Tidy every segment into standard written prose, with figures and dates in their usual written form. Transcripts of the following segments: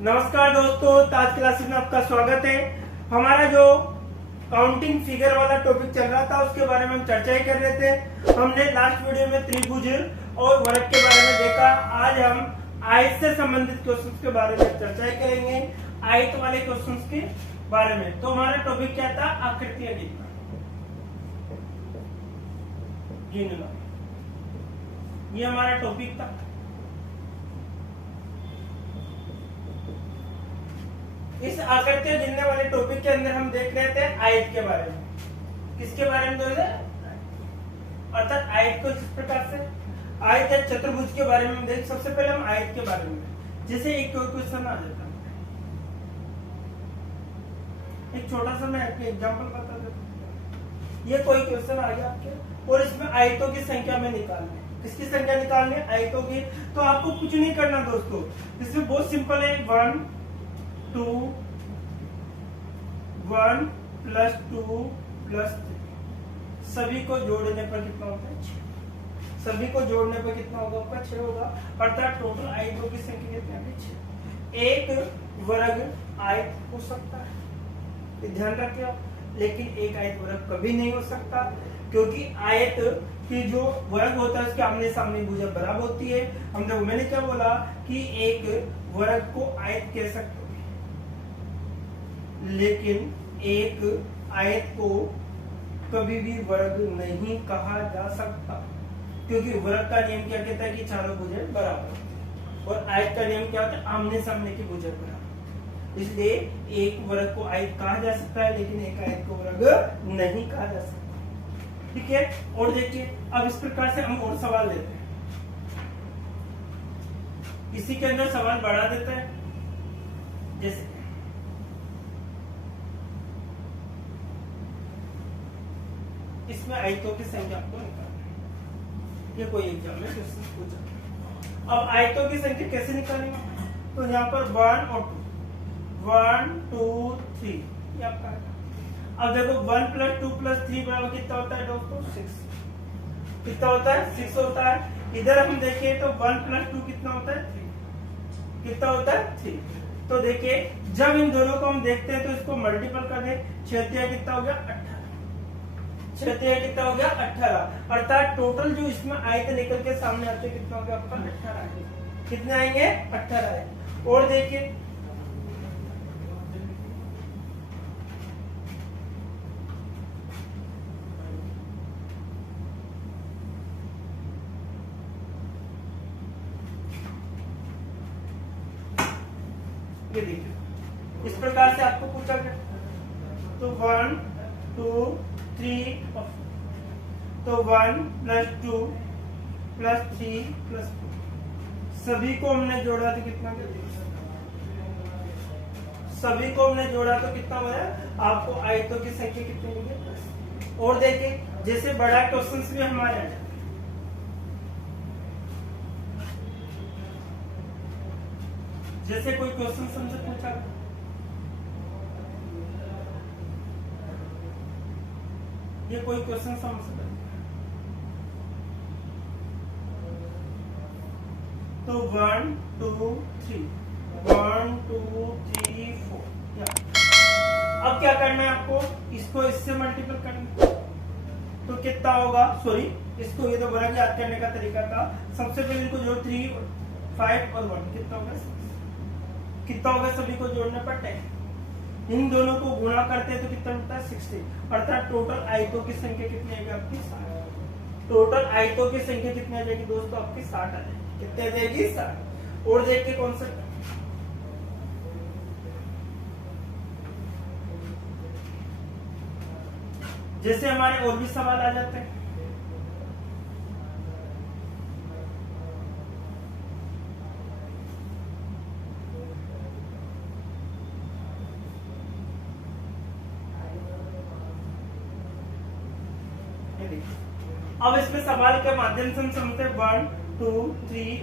नमस्कार दोस्तों, ताज क्लासेस में आपका स्वागत है। हमारा जो काउंटिंग फिगर वाला टॉपिक चल रहा था उसके बारे में हम चर्चाएं कर रहे थे। हमने लास्ट वीडियो में त्रिभुज और वर्ग के बारे में देखा। आज हम आयत से संबंधित क्वेश्चंस के बारे में चर्चाएं करेंगे, आयत वाले क्वेश्चंस के बारे में। तो हमारा टॉपिक क्या था? आकृतियां गिनना। ये हमारा टॉपिक था। इस आकृतियां गिनने वाले टॉपिक के अंदर हम देख रहे थे आयत के बारे में। किसके बारे में देख रहे? अर्थात आयत को किस प्रकार से, आयत या चतुर्भुज के बारे में देख। सबसे पहले हम आयत के बारे में, जैसे एक क्वेश्चन आ जाता है, एक छोटा सा मैं एग्जांपल बता देता हूं। ये कोई क्वेश्चन आ गया आपके और इसमें आयतों की संख्या में निकालनी है। किसकी संख्या निकालनी है? आयतों की। तो आपको कुछ नहीं करना दोस्तों, इसमें बहुत सिंपल है। 1 2 1 + 2 + 3 सभी को जोड़ने पर कितना होता है? 6। सभी को जोड़ने पर कितना होगा? आपका 6 होगा। अर्थात टोटल आयतों की संख्या कितनी है? 6। एक वर्ग आयत हो सकता है, ध्यान रखिए आप। लेकिन एक आयत वर्ग कभी नहीं हो सकता, क्योंकि आयत की जो वर्ग होता है उसके आमने सामने भुजा बराबर होती है। मैंने क्या बोला कि एक वर्ग को आयत कह सकते, लेकिन एक आयत को कभी भी वर्ग नहीं कहा जा सकता, क्योंकि वर्ग का नियम क्या कहता है कि चारों भुजाएं बराबर, और आयत का नियम क्या होता है? आमने सामने की भुजा बराबर। इसलिए एक वर्ग को आयत कहा जा सकता है, लेकिन एक आयत को वर्ग नहीं कहा जा सकता। ठीक है। और देखिए, अब इस प्रकार से हम और सवाल लेते हैं। इसी के अंदर सवाल बढ़ा देता है, जैसे इसमें आयतों की संख्या आपको निकालनी। ये कोई एग्जाम में क्वेश्चन पूछा। अब आयतों की संख्या कैसे निकालेंगे? तो यहाँ पर 1 और 2, 1 2 3 ये आपका है। अब देखो 1 + 2 + 3 बराबर कितना होता है दोस्तों? 6। कितना होता है? 6 होता है। इधर हम देखें तो 1 + 2 कितना होता है? 3। कितना होता है? 3। तो देखिए, जब इन दोनों को हम देखते हैं तो इसको मल्टीपल कर दे। 6 कितना हो गया? 18। 6 कितना हो गया? 18। अर्थात टोटल जो इसमें आयत निकल के सामने आते हैं कितना हो गया आपका? 18 आएंगे। कितने आएंगे? 18 आएंगे। और देखिए, ये देखिए इस प्रकार से आपको पूछा गया। तो 1 2 3 तो 1 + 2 + 3 + 4 सभी को हमने जोड़ा तो कितना? सभी को हमने जोड़ा तो कितना हुआ? आपको आयतों की संख्या कितनी होगी? और देखिए, जैसे बड़ा क्वेश्चंस भी हमारे आ जाते, जैसे कोई क्वेश्चन हमसे पूछा, ये कोई क्वेश्चन समझ तो 1 2 3 1 2 3 4। अब क्या करना है आपको? इसको इससे मल्टीपल करना। तो कितना होगा? सॉरी, इसको ये तो वर्ग याद करने का तरीका था। सबसे पहले इनको जोड़, 3 5 और 1 कितना होगा? 6। कितना होगा? सभी को जोड़ने पर 10। इन दोनों को गुणा करते हैं तो कितना मिलता है? 60। अर्थात टोटल आयतों की संख्या कितनी आएगी आपकी? 60। टोटल आयतों की संख्या कितनी आ जाएगी दोस्तों? आपकी 60 आ जाएगी। कितनी आ जाएगी? 60। और देखिए कौन सा, जैसे हमारे और भी सवाल आ जाते हैं। अब इसमें सवाल के माध्यम से हम समझते हैं 1 2 3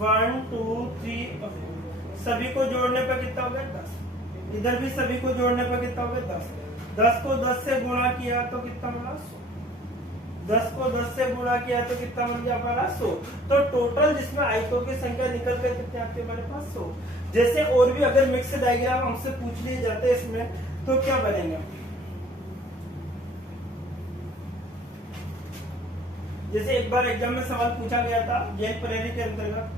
1 2 3 सभी को जोड़ने पर कितना हो गया? 10। इधर भी सभी को जोड़ने पर कितना हो गया? 10। 10 को 10 से गुणा किया तो कितना मिला? 10 को 10 से गुणा किया तो कितना मिल गया हमारा 100। तो टोटल जिसमें आयतों की संख्या निकल कर कितने आपके हमारे पास 100। जैसे और भी अगर मिक्स डायग्राम हमसे पूछ लिए जाते हैं इसमें तो क्या बनेगा, जैसे एक बार एग्जाम में सवाल पूछा गया था जैन प्रेरी के अंतर्गत,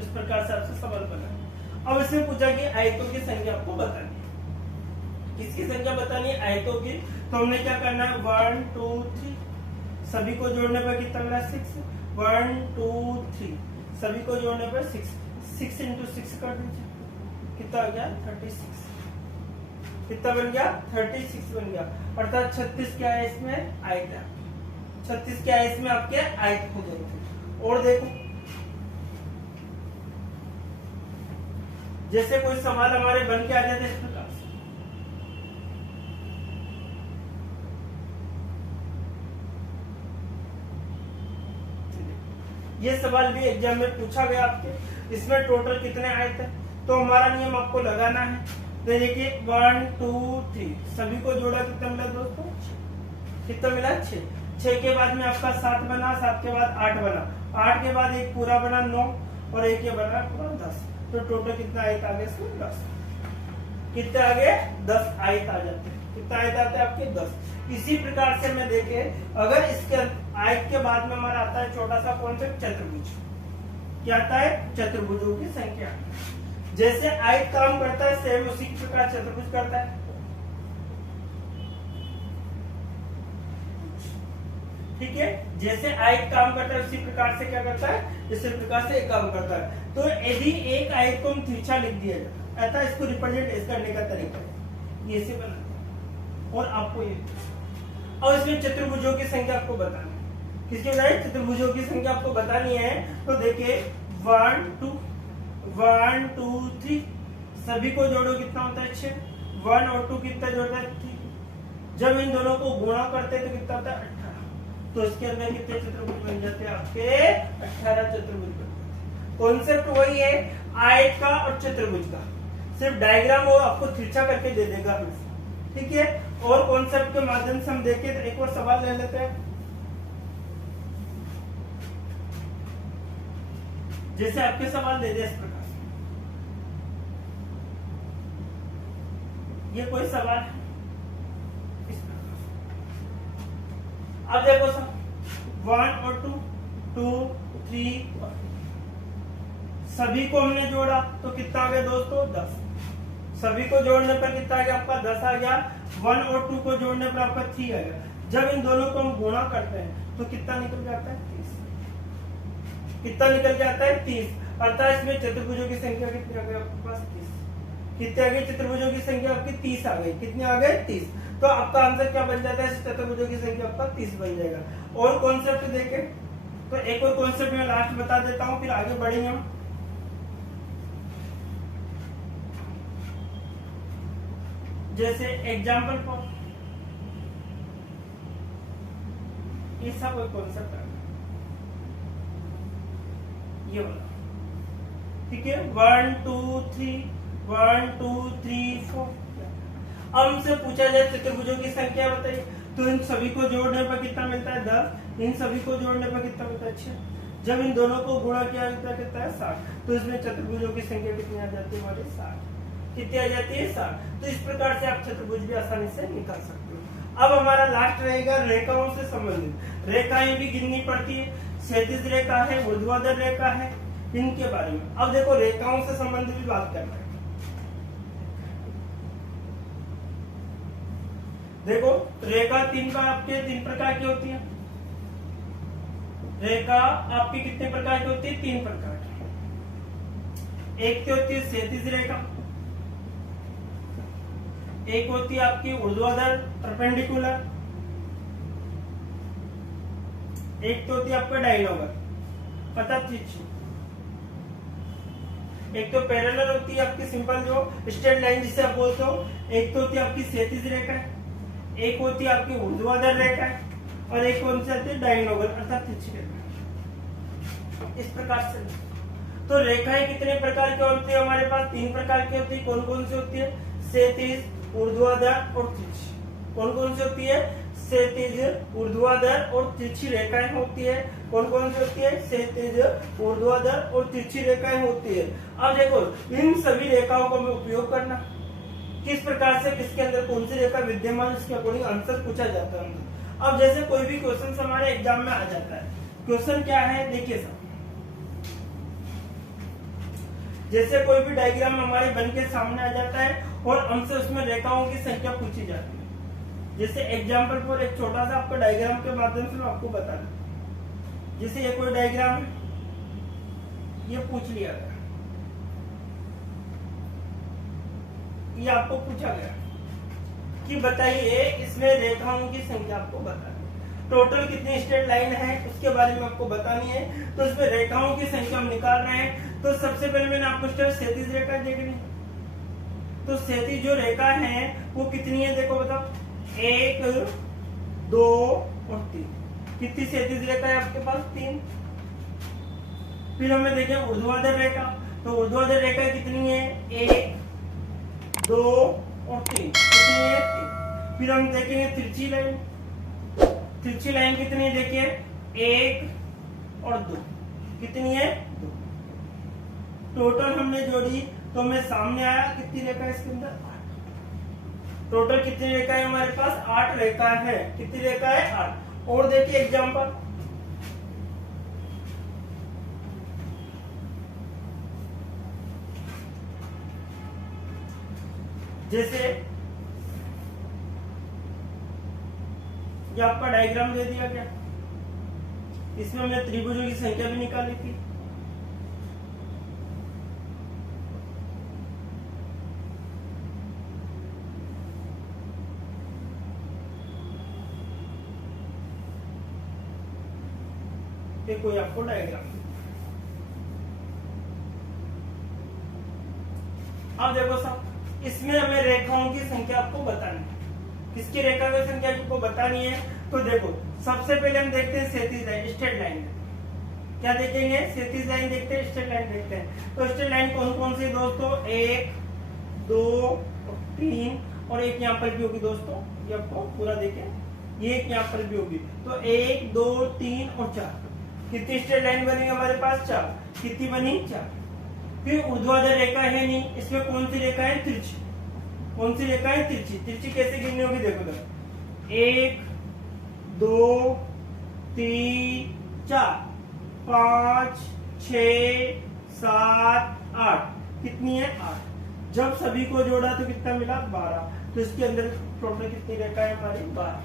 इस प्रकार से आपसे सवाल बना। अब इसमें पूछा कि आयतों की संख्या आपको बतानी है, किसकी संख्या बतानी है, आयतों की। तो हमने क्या करना है, 1 2 3 सभी को जोड़ने पर कितना मिला 6, 1 2 3 सभी को जोड़ने पर 6, 6 इंटू 6 कर दीजिए, कितना हो गया 36, कितना बन गया 36 बन गया। अर्थात 36 क्या है इसमें आयत है, 36 क्या है इसमें आपके आयत हो जाएंगे। और देखो जैसे कोई सवाल हमारे बन के आ जाते इस प्रकार से, ये सवाल भी एग्जाम में पूछा गया आपके, इसमें टोटल कितने आयत है, तो हमारा नियम आपको लगाना है। तो देखिए 1 2 3 सभी को जोड़ा कितना मिला दोस्तों, कितना मिला 6, 6 के बाद में आपका 7 बना, 7 के बाद 8 बना, 8 के बाद एक पूरा बना 9 और एक ये बना पूरा 10, तो टोटल कितना आयत आ गया इसमें 10, कितने आ गए 10 आयत आ जाते हैं, कितना आयत आते हैं आपके 10। इसी प्रकार से मैं देखे अगर इसके आयत के बाद में हमारा आता है छोटा सा कॉन्सेप्ट चतुर्भुज, क्या आता है चतुर्भुजों की संख्या। जैसे आयत काम करता है सेम उसी प्रकार चतुर्भुज करता है, ठीक है। जैसे आयत काम करता है उसी प्रकार से क्या करता है, इसी प्रकार से एक काम करता है। तो यदि एक आयत को हम तिरछा लिख दिया जाए, ऐसा इसको रिप्रेजेंट करने का तरीका है, ये से बनाते हैं। और आपको ये और इसमें चतुर्भुजों की संख्या आपको बतानी है, किसकी बताइए चतुर्भुजों की संख्या आपको बतानी है। तो देखिए 1 2 3 सभी को जोड़ो कितना होता है 6, 1 और 2 कितना जोड़ता है 3, जब इन दोनों को गुणा करते हैं तो कितना होता है 18, तो इसके अंदर कितने चतुर्भुज बन जाते हैं आपके 18 चतुर्भुज बन जाते हैं। कॉन्सेप्ट वही है आयत का और चतुर्भुज का, सिर्फ डायग्राम वो आपको तिरछा करके दे देगा, ठीक है। और कॉन्सेप्ट के माध्यम से हम देखें तो एक और सवाल ले लेते हैं। जैसे आपके सवाल दे दे इस प्रकार, ये कोई सवाल है इस प्रकार। अब देखो सर 1 और 2 3 सभी को हमने जोड़ा तो कितना आ गया दोस्तों 10, सभी को जोड़ने पर कितना आ गया आपका 10 आ गया, 1 और 2 को जोड़ने पर आपका 3 आ गया। जब इन दोनों को हम गुणा करते हैं तो कितना निकल जाता है 30, कितना निकल जाता है 30। अर्थात इसमें चतुर्भुजों की संख्या कितनी आ गई आपके पास 30, कितने आ गई चतुर्भुजों की संख्या आपकी 30 आ गई, कितनी आ गई 30। तो आपका आंसर क्या बन जाता है, चतुर्भुजों की संख्या आपका 30 बन जाएगा। और कॉन्सेप्ट देखें तो एक और कॉन्सेप्ट मैं लास्ट बता देता हूँ, फिर आगे बढ़ेंगे हम। जैसे एग्जाम्पल फॉर ऐसा कोई कॉन्सेप्ट है ये वाला, ठीक है 1 2 3 1 2 3 4। अब हमसे पूछा जाए चतुर्भुजों की संख्या बताइए, तो इन सभी को जोड़ने पर कितना मिलता है 10, इन सभी को जोड़ने पर कितना मिलता है 6, जब इन दोनों को गुणा किया जाता कितना है 60, तो इसमें चतुर्भुजों की संख्या कितनी आ जाती है हमारी 60, कितनी आ जाती है 60। तो इस प्रकार से आप चतुर्भुज भी आसानी से निकाल सकते हो। अब हमारा लास्ट रहेगा रेखाओं से संबंधित, रेखाएं भी गिननी पड़ती है, क्षैतिज रेखा है, ऊर्ध्वाधर रेखा है, इनके बारे में। अब देखो रेखाओं से संबंधित भी बात करना है। देखो रेखा तीन प्रकार की होती है, रेखा आपकी कितने प्रकार की होती है 3 प्रकार की। एक तो होती है क्षैतिज रेखा, एक होती है आपकी ऊर्ध्वाधर परपेंडिकुलर, एक तो होती है आपका डायगोनल पता तिरछी, एक तो पैरेलल होती है आपकी सिंपल जो स्ट्रेट लाइन जिसे आप बोलते हो, एक तो होती है आपकी क्षैतिज रेखा, एक होती है आपकी ऊर्ध्वाधर रेखा और एक कौन सी होती है डायगोनल अर्थात तिरछी रेखा। इस प्रकार से तो रेखाएं कितने प्रकार की होती है हमारे पास 3 प्रकार की होती है। कौन कौन सी होती है, क्षैतिज, ऊर्ध्वाधर और तिरछी। कौन कौन सी होती है? क्षैतिज, ऊर्ध्वाधर और तिरछी रेखाएं होती है। कौन कौन सी होती है? क्षैतिज, ऊर्ध्वाधर और तिरछी रेखाएं होती है। अब देखो इन सभी रेखाओं का हमें उपयोग करना, किस प्रकार से किसके अंदर कौन सी रेखा विद्यमान, इसके अकॉर्डिंग आंसर पूछा जाता है। अब जैसे कोई भी क्वेश्चन हमारे एग्जाम में आ जाता है, क्वेश्चन क्या है देखिए सर, जैसे कोई भी डायग्राम हमारे बन के सामने आ जाता है और हमसे उसमें रेखाओं की संख्या पूछी जाती है। जैसे एग्जाम्पल पर एक छोटा सा आपको डायग्राम के माध्यम से मैं आपको बता दूं, जैसे ये कोई डायग्राम है, ये पूछ लिया गया, ये आपको पूछा गया कि बताइए इसमें रेखाओं की संख्या आपको बतानी, टोटल कितनी स्ट्रेट लाइन है उसके बारे में आपको बतानी है। तो इसमें रेखाओं की संख्या हम निकाल रहे हैं। तो सबसे पहले मैंने आपको क्षैतिज रेखा देखनी, तो क्षैतिज जो रेखा है वो कितनी है देखो बताओ, 1 2 और 3। कितनी क्षैतिज रेखा है आपके पास? 3। फिर हमें देखें ऊर्ध्वाधर रेखा, तो ऊर्ध्वाधर रेखा कितनी है? 1 2 और 3। कितनी है? 3। फिर हम देखेंगे तिरछी लाइन, तिरछी लाइन कितनी है देखिए, 1 और 2। कितनी है? 2। टोटल हमने जोड़ी तो हमें सामने आया कितनी रेखा है इसके अंदर? 8। टोटल कितनी रेखा है हमारे पास? 8 रेखा है। कितनी रेखा है? 8। और देखिए एग्जांपल, जैसे ये आपका डायग्राम दे दिया गया, इसमें हमने त्रिभुजों की संख्या भी निकाली थी। ये कोई आपको डायग्राम, अब देखो साहब इसमें हमें रेखाओं की संख्या आपको बतानी है। किसकी रेखा की संख्या आपको बतानी है? तो देखो सबसे पहले हम देखते हैं क्षैतिज लाइन, स्ट्रेट लाइन। क्या देखेंगे? क्षैतिज लाइन देखते हैं, स्ट्रेट लाइन देखते हैं। तो स्ट्रेट लाइन कौन कौन सी दोस्तों? 1 2 और 3 और एक यहाँ पर भी होगी दोस्तों, ये आपको पूरा देखें, ये एक यहाँ पर भी होगी। तो 1 2 3 और 4। कितनी स्ट्रेट लाइन बनेगी हमारे पास? 4। कितनी बनी? 4। फिर ऊर्ध्वाधर रेखा है नहीं, इसमें कौन सी रेखा है? तिरछी। कौन सी रेखा है? तिरछी। तिरछी कैसे गिननी होगी देखो तो, 1 2 3 4 5 6 7 8। कितनी है? 8। जब सभी को जोड़ा तो कितना मिला? 12। तो इसके अंदर टोटल कितनी रेखा है हमारी? 12।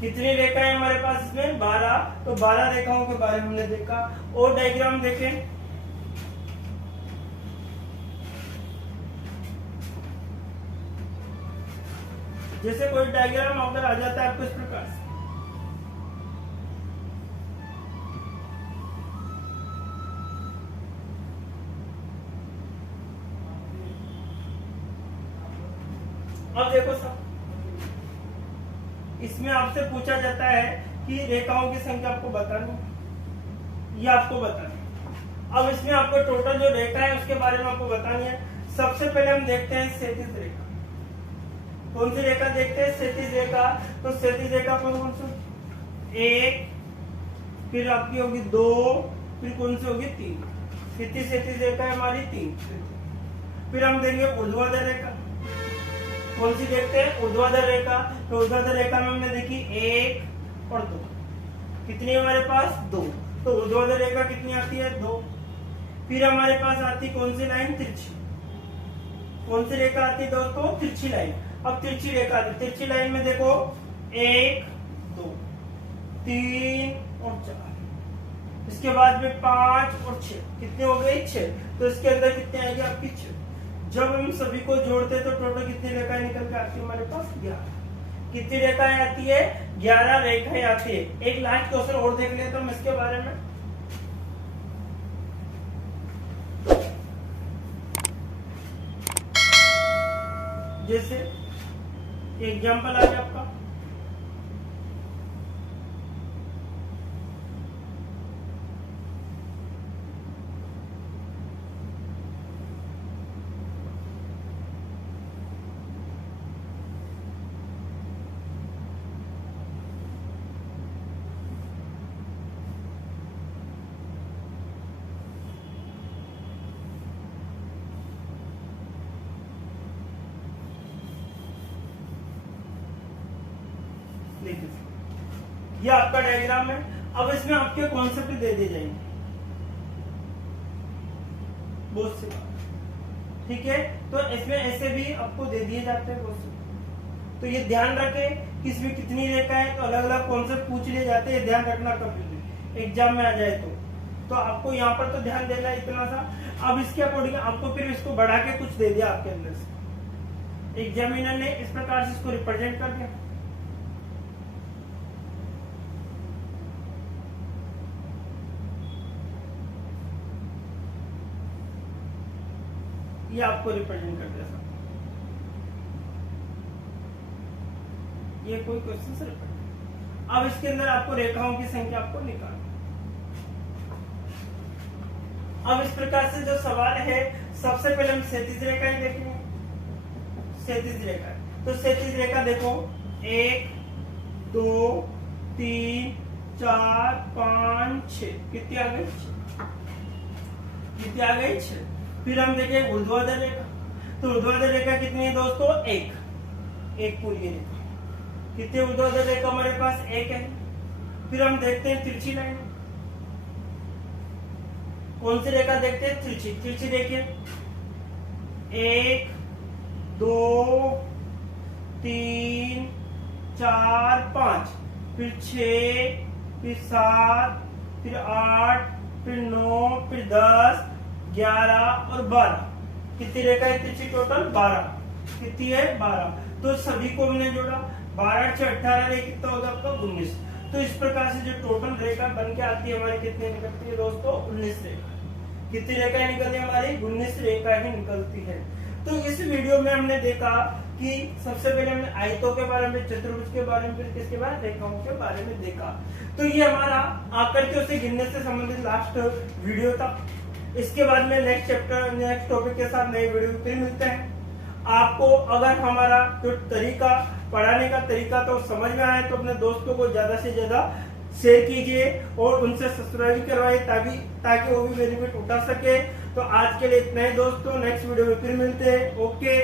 कितनी रेखा है हमारे पास इसमें? 12। तो 12 रेखाओं के बारे में हमने देखा। और डायग्राम देखें, जैसे कोई डायग्राम अगर आ जाता है आपको इस प्रकार से, अब देखो सब इसमें आपसे पूछा जाता है कि रेखाओं की संख्या आपको बतानी, ये आपको बतानी। अब इसमें आपको टोटल जो रेखा है उसके बारे में आपको बतानी है। सबसे पहले हम देखते हैं क्षैतिज रेखा। कौन सी रेखा देखते हैं? क्षैतिज रेखा। तो क्षैतिज रेखा कौन कौन सी? 1, फिर आपकी होगी 2, फिर कौन सी होगी? 3। कितनी क्षैतिज रेखा है हमारी? 3। फिर हम देंगे ऊर्ध्वाधर रेखा। कौन सी देखते हैं? ऊर्ध्वाधर रेखा। तो ऊर्ध्वाधर रेखा में हमने देखी 1 और 2। कितनी हमारे पास? 2। तो ऊर्ध्वाधर रेखा कितनी आती है? 2। फिर हमारे पास आती कौन सी लाइन? तिरछी। कौन सी रेखा आती है दोस्तों? तिरछी लाइन। अब तिरछी रेखा, तिरछी लाइन में देखो 1 2 3 और 4। इसके बाद में 5 और 6। कितने हो गए? 6। तो इसके अंदर कितने आएंगे आपकी? 6। जब हम सभी को जोड़ते तो टोटल कितनी रेखाएं निकल के आती है हमारे पास? 11। कितनी रेखाएं आती है? 11 रेखाएं आती है। एक लास्ट क्वेश्चन और देख लेते हम इसके बारे में। जैसे एग्जाम्पल आ गया आपका, देखिए ये आपका डायग्राम है। अब इसमें आपके कॉन्सेप्ट दे दिए जाएंगे बहुत से, ठीक है। तो इसमें ऐसे भी आपको दे दिए जाते हैं बहुत से, तो ये ध्यान रखें कि इसमें कितनी रेखा है, तो अलग अलग कॉन्सेप्ट पूछ लिए जाते हैं, ध्यान रखना कभी एग्जाम में आ जाए तो आपको यहाँ पर तो ध्यान देना है इतना सा। अब इसके अकॉर्डिंग आपको फिर इसको बढ़ा के कुछ दे दिया आपके अंदर से, एग्जामिनर ने इस प्रकार से इसको रिप्रेजेंट कर दिया। ये आपको रिप्रेजेंट कर दिया, ये कोई क्वेश्चन से रिप्रेजेंट। अब इसके अंदर आपको रेखाओं की संख्या आपको निकालना। अब इस प्रकार से जो सवाल है, सबसे पहले हम क्षैतिज रेखाएं देखेंगे। क्षैतिज रेखा, तो क्षैतिज रेखा देखो 1 2 3 4 5 6, कितनी आ गई? 6। कितनी आ गई? 6। फिर हम देखें ऊर्ध्वाधर रेखा, तो ऊर्ध्वाधर रेखा कितनी है दोस्तों? 1 पूरी रेखा। कितने ऊर्ध्वाधर रेखा हमारे पास? 1 है। फिर हम देखते हैं तिरछी लाइन, कौन सी रेखा देखते हैं? तिरछी। तिरछी देखिए 1 2 3 4 5, फिर 6, फिर 7, फिर 8, फिर 9, फिर 10, 11 और 12। कितनी रेखा है तिरछी? टोटल 12। कितनी है? 12। तो सभी को हमने जोड़ा, 12 से 18 रेखा कितना होगा आपका? 19। तो इस प्रकार से जो टोटल रेखा बन के आती है हमारी, कितनी निकलती है दोस्तों? 19 रेखा। कितनी रेखाएं निकलती है हमारी? 19 रेखाएं निकलती है। तो इस वीडियो में हमने देखा कि सबसे पहले हमने आयतों के बारे में, चतुर्भुज के बारे में, फिर किसके बारे में? रेखाओं के बारे में देखा। तो ये हमारा आकृतियों से गिनने से संबंधित लास्ट वीडियो था। इसके बाद में नेक्स्ट चैप्टर, नेक्स्ट टॉपिक के साथ नए वीडियो फिर मिलते हैं। आपको अगर हमारा जो तरीका, पढ़ाने का तरीका तो समझ में आया, तो अपने दोस्तों को ज्यादा से ज्यादा शेयर कीजिए और उनसे सब्सक्राइब करवाइए, ताकि वो भी बेनिफिट उठा सके। तो आज के लिए इतना ही दोस्तों, नेक्स्ट वीडियो में फिर मिलते हैं। ओके।